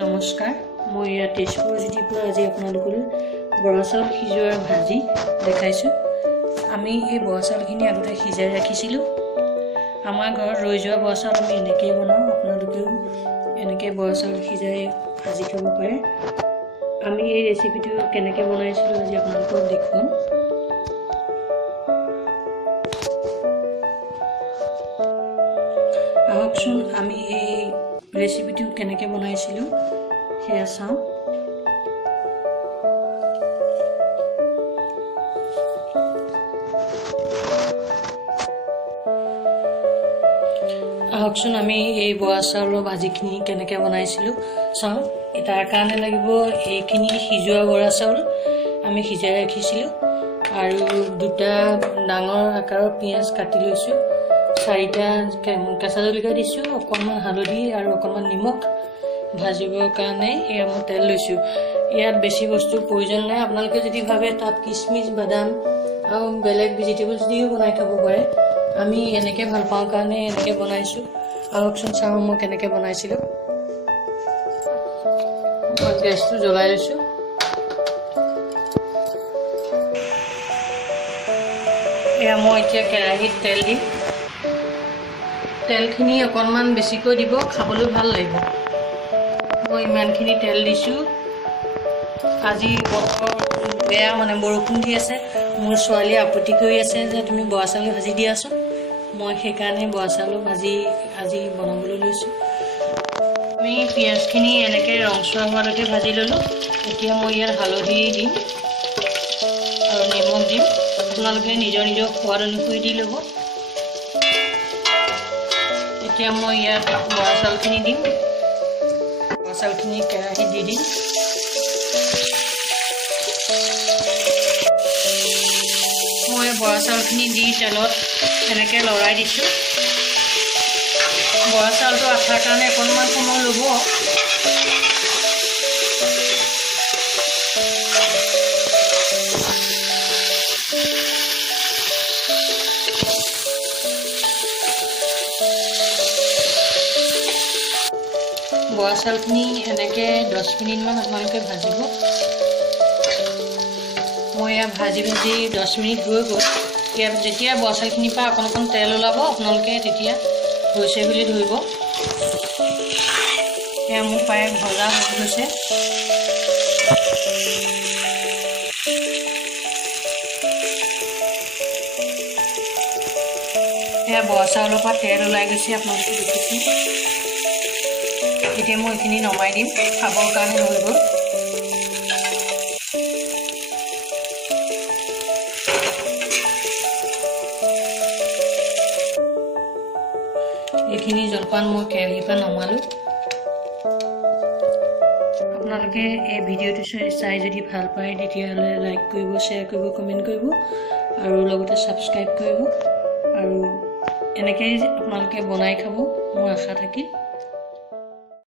নমস্কাৰ, মই তেজপুৰ জিলাৰ পৰা আজি আপোনালোকৰ বৰা চাউল সিজোৱাৰ ভাজি দেখাইছোঁ। আমি এই বৰা চাউলখিনি আগতে সিজাই ৰাখিছিলোঁ। আমাৰ ঘৰত ৰৈ যোৱা বৰা চাউল আমি এনেকৈয়ে বনাওঁ। আপোনালোকেও এনেকৈ বৰা চাউল সিজাই ভাজি খাব পাৰে। আমি এই ৰেচিপিটো কেনেকৈ বনাইছিলোঁ আজি আপোনালোকক দেখুৱাম। আহকচোন আমি এই ৰেচিপিটো কেনেকৈ বনাইছিলোঁ সেয়া চাওঁ। আহকচোন আমি এই বৰা চাউলৰ ভাজিখিনি কেনেকৈ বনাইছিলোঁ চাওঁ। তাৰ কাৰণে লাগিব এইখিনি সিজোৱা বৰা চাউল আমি সিজাই ৰাখিছিলোঁ, আৰু দুটা ডাঙৰ আকাৰৰ পিঁয়াজ কাটি লৈছোঁ, 4টা কেঁচা জলকীয়া দিছোঁ, অকণমান হালধি আৰু অকণমান নিমখ ভাজিবৰ কাৰণে এয়া মই তেল লৈছোঁ। ইয়াত বেছি বস্তুৰ প্ৰয়োজন নাই। আপোনালোকে যদি ভাবে তাত কিচমিচ বাদাম আৰু বেলেগ ভেজিটেবলছ দিও বনাই খাব পাৰে। আমি এনেকৈ ভাল পাওঁ কাৰণে এনেকৈ বনাইছোঁ। আহকচোন চাওঁ মই কেনেকৈ বনাইছিলোঁ। মই গেছটো জ্বলাই লৈছোঁ। এয়া মই এতিয়া কেৰাহীত তেল দিম। তেলখিনি অকণমান বেছিকৈ দিব, খাবলৈ ভাল লাগিব। মই ইমানখিনি তেল দিছোঁ। আজি বতৰ বেয়া, বৰষুণ দি আছে। মোৰ ছোৱালীয়ে আপত্তি কৰি আছে যে তুমি বৰা চাউল ভাজি দিয়াচোন। মই সেইকাৰণে বৰা চাউল ভাজি আজি বনাবলৈ লৈছোঁ। আমি পিঁয়াজখিনি এনেকৈ ৰংচোৱা হোৱালৈকে ভাজি ল'লোঁ। এতিয়া মই ইয়াত হালধি দিম আৰু নিমখ দিম। আপোনালোকে নিজৰ নিজৰ সোৱাদ অনুসৰি দি ল'ব। এতিয়া মই ইয়াত বৰা চাউলখিনি দিম। বৰা চাউলখিনি কেৰাহীত দি দিম। মই বৰা চাউলখিনি দি তেলত এনেকৈ লৰাই দিছোঁ। বৰা চাউলটো আঠাৰ কাৰণে অকণমান সময় ল'ব। বৰা চাউলখিনি এনেকৈ 10 মিনিটমান আপোনালোকে ভাজিব। মই এয়া ভাজি 10 মিনিট হৈ গ'ল। ইয়াত যেতিয়া বৰা চাউলখিনিৰ পৰা অকণ তেল ওলাব, আপোনালোকে তেতিয়া হৈছে বুলি ধৰিব। এয়া মোৰ প্ৰায় ভজা হৈ গৈছে। এয়া বৰা চাউলৰ পৰা তেল ওলাই গৈছে, আপোনালোকে দেখিছে। এতিয়া মই এইখিনি নমাই দিম, খাবৰ কাৰণে হৈ গ'ল। এইখিনি জলপান মই কেৰাহীৰ পৰা নমালোঁ। আপোনালোকে এই ভিডিঅ'টো চাই যদি ভাল পায় তেতিয়াহ'লে লাইক কৰিব, শ্বেয়াৰ কৰিব, কমেণ্ট কৰিব আৰু লগতে ছাবস্ক্ৰাইব কৰিব। আৰু এনেকৈয়ে আপোনালোকে বনাই খাব, মোৰ আশা থাকিল।